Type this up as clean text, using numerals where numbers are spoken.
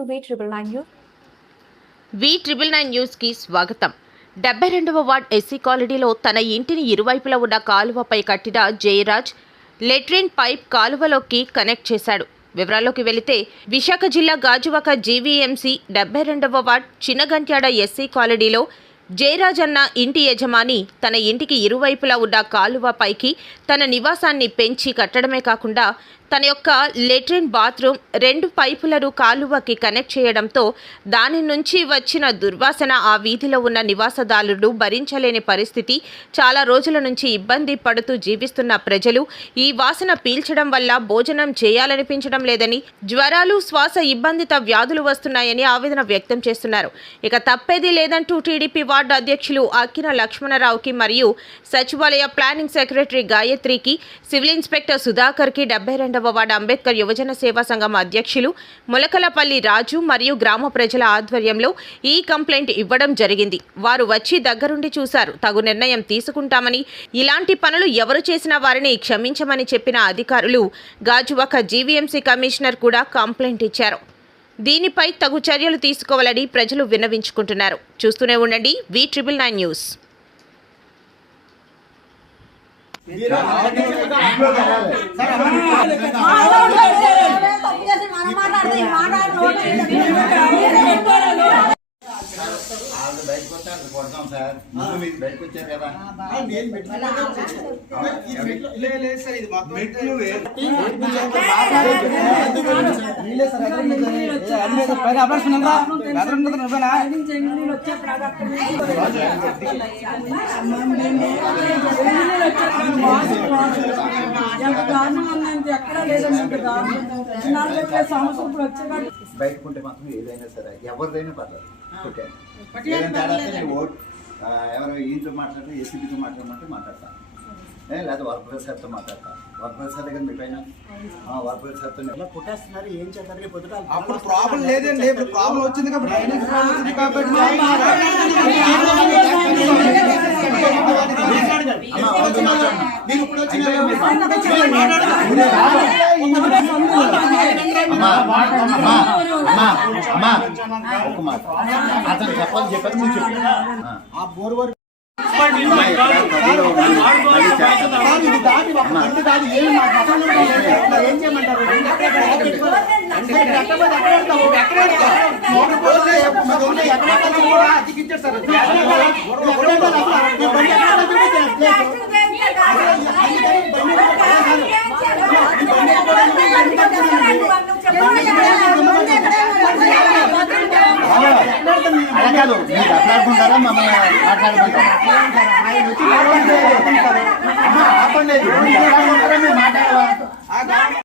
to V999 News. V999 news కి స్వాగతం. 72వ ward SC కాలనీలో తన ఇంటిని ఇరువైపులా ఉన్న కాలువపై కట్టిన జయరాజ్ లెట్రిన్ పైప్ కాలువలోకి కనెక్ట్ చేశాడు. వివరాల్లోకి వెళితే విశాఖ జిల్లా గాజువాక జీవీఎంసీ 72వ వార్డ్ చిన్నగంట్యాడ ఎస్సీ కాలనీలో జయరాజ్ అన్న ఇంటి యజమాని తన ఇంటికి ఇరువైపులా ఉన్న కాలువపైకి తన నివాసాన్ని పెంచి కట్టడమే కాకుండా తన యొక్క లెట్రిన్ బాత్రూమ్ 2 పైపులను కాలువకి కనెక్ట్ చేయడంతో దాని నుంచి వచ్చిన దుర్వాసన ఆ వీధిలో ఉన్న నివాసదారులు భరించలేని పరిస్థితి. చాలా రోజుల నుంచి ఇబ్బంది పడుతూ జీవిస్తున్న ప్రజలు ఈ వాసన పీల్చడం వల్ల భోజనం చేయాలనిపించడం లేదని, జ్వరాలు, శ్వాస ఇబ్బందిత వ్యాధులు వస్తున్నాయని ఆవేదన వ్యక్తం చేస్తున్నారు. ఇక తప్పేది లేదంటూ టీడీపీ వార్డు అధ్యక్షులు అక్కిన లక్ష్మణరావుకి మరియు సచివాలయ ప్లానింగ్ సెక్రటరీ గాయత్రికి, సివిల్ ఇన్స్పెక్టర్ సుధాకర్కి 72వ వార్డు అంబేద్కర్ యువజన సేవా సంఘం అధ్యక్షులు ములకలపల్లి రాజు మరియు గ్రామ ప్రజల ఆధ్వర్యంలో ఈ కంప్లైంట్ ఇవ్వడం జరిగింది. వారు వచ్చి దగ్గరుండి చూశారు. తగు నిర్ణయం తీసుకుంటామని, ఇలాంటి పనులు ఎవరు చేసినా వారిని క్షమించమని చెప్పిన అధికారులు గాజువాక జీవీఎంసీ కమిషనర్ కూడా కంప్లైంట్ ఇచ్చారు. దీనిపై తగు చర్యలు తీసుకోవాలని ప్రజలు విన్నవించుకుంటున్నారు. చూస్తూనే ఉండండి V999 న్యూస్. బయటకు వచ్చారు కొడతాం సార్. ముందు మీరు బయటకు వచ్చారు కదా. బయటకుంటే మాత్రం ఏదైనా సరే ఎవరిదైనా పర్లేదు. ఓకే, ఎవరు ఈతో మాట్లాడితే ఏసీబీతో మాట్లాడమంటే మాట్లాడతాను, లేదా వరప్రసాద్తో మాట్లాడతాను. వరప్రసాద్ దగ్గర మీ పైన వరప్రసాద్తో ఎలా పుట్టేస్తున్నారు, ఏం చేస్తారు రేపు పొద్దుట. అప్పుడు ప్రాబ్లం లేదండి, ఇప్పుడు ప్రాబ్లం వచ్చింది కాబట్టి నేను ఇప్పుడు ఒక మాట అతను చెప్పాలి చెప్పాలి మీరు చెప్పి ఆ బోర్ వరకు ఏం చేయమంటారు. అలా కాదు, మీరు మాట్లాడుకుంటారా మమ్మల్ని మాట్లాడుకుంటారా? ఆపండి, మాట్లాడాలి.